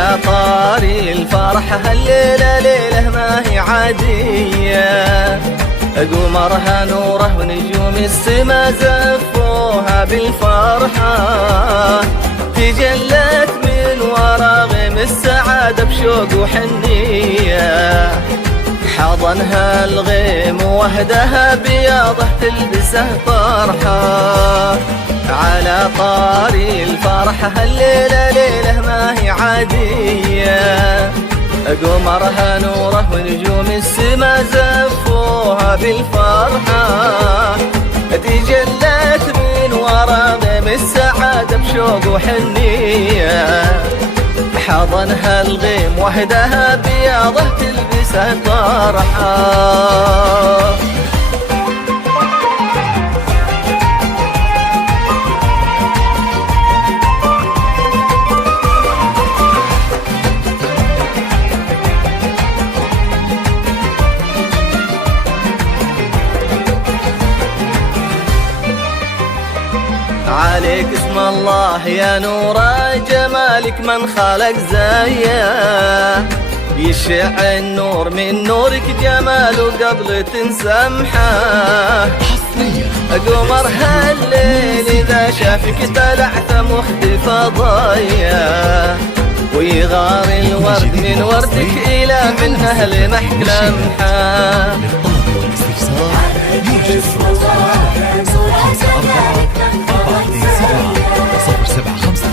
على طاري الفرح هالليلة ليلة ما هي عادية، قمرها نوره ونجوم السما زفوها بالفرحة، تجلت من ورا غيم السعادة بشوق وحنية، حضنها الغيم وهدها بياضه تلبسه طرحة، على طاري الفرح هالليلة ليلة ما هي عادية، قمرها نوره ونجوم السما زفوها بالفرحة، تجلت من ورا غيم السعادة بشوق وحنية، حضنها الغيم وهدها بياضه تلبسه طرحة. عليك اسم الله يا نورا جمالك من خلق زيه، يشع النور من نورك جماله قبل تنسمحه، قمر هالليل إذا شافك تلعثم واختفى ضيه، ويغار الورد من وردك إلى من أهل محكلمحه.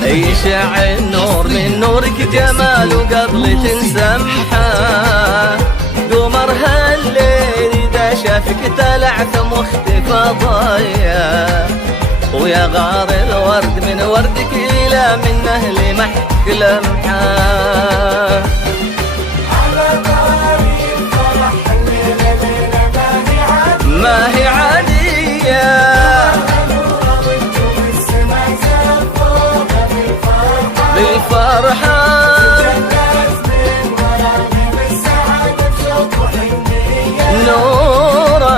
يشع النور من نورك جماله قبل تنسمحه، قمر هالليل إذا شافك تلعثم واختفى ضيه، ويغار الورد من وردك إلى من أهل محكلمحه. على طاري الفرح الليلة ليلة ما هي عادية، بالفرحة نورا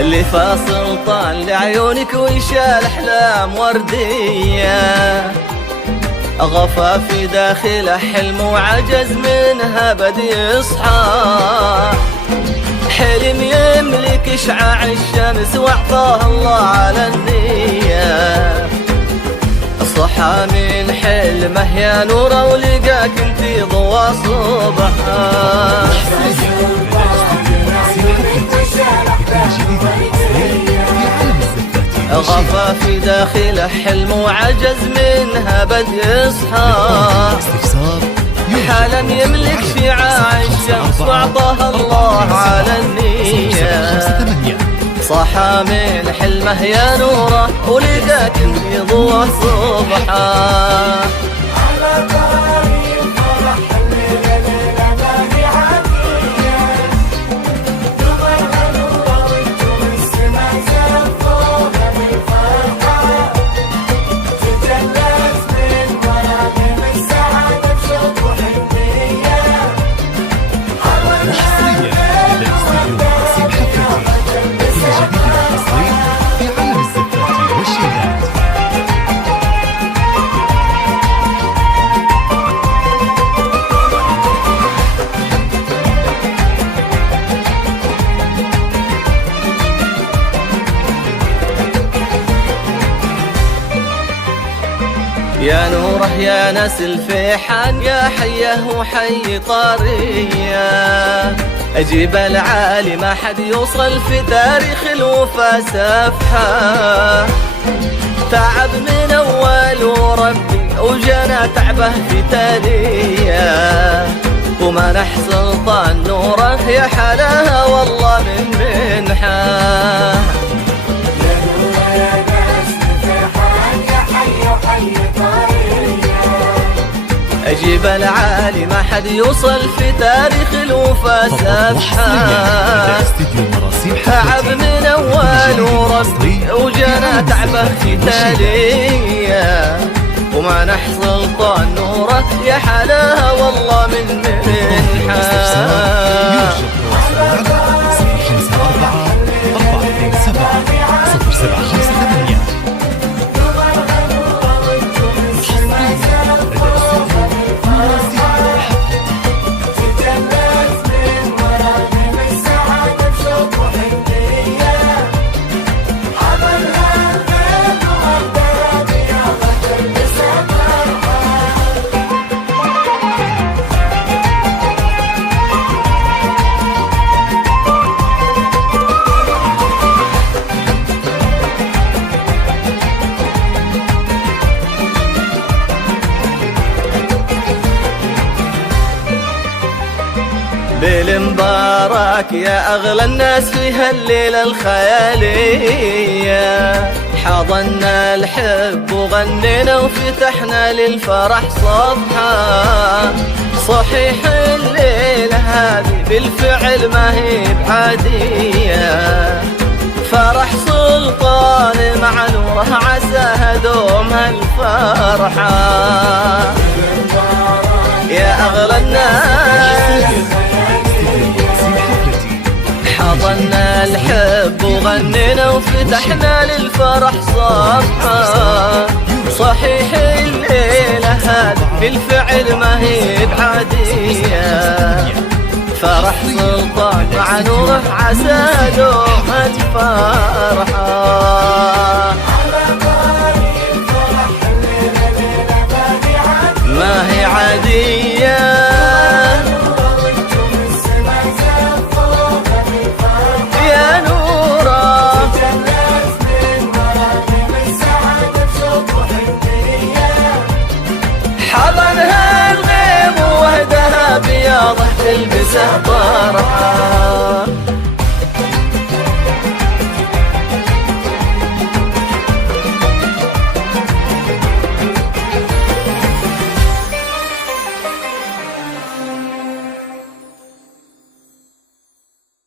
اللي فاصل طال لعيونك ويشال احلام ورديه، غفى في داخله حلم وعجز منها بدي يصحى، حلم يملك اشعاع الشمس واعطاه الله على النيه، صحى من حلمه يا نوره ولقاك انتي ضوى صبحه. غفى في داخله حلم وعجز منها بد يصحى، حالا يملك شعاع الشمس واعطاها الله على النية، صحى من حلمه يا نوره ولقاك في ضوء صبحه. يا نوره يا ناس الفيحان يا حيه وحي طاريه، أجيب العالي ما حد يوصل في تاريخ الوفا سفحه، تعب من أول وربي وجانا تعبه في تاليه، ومنح سلطان نوره يا حلاها والله من منحه. أجيب العالي ما حد يوصل في تاريخ الوفا سفحه، تعبه في تاليه وما نحصل طال نوره يا حلاها والله من منحه. بالمبارك يا أغلى الناس في هالليلة الخيالية، حضنا الحب وغنينا وفتحنا للفرح صفحة. صحيح الليلة هذه بالفعل ما هي بعادية، فرح سلطان مع نوره عساها دوم هالفرحة. يا أغلى الناس حضنا الحب وغنينا وفتحنا للفرح صفحة. صحيح الليلة هذه بالفعل ما هي بعادية، فرح سلطان مع نوره عسى دوم الفرحة. ما هي عادية حضنها الغيم ووهدها بياضه تلبسه طرحه.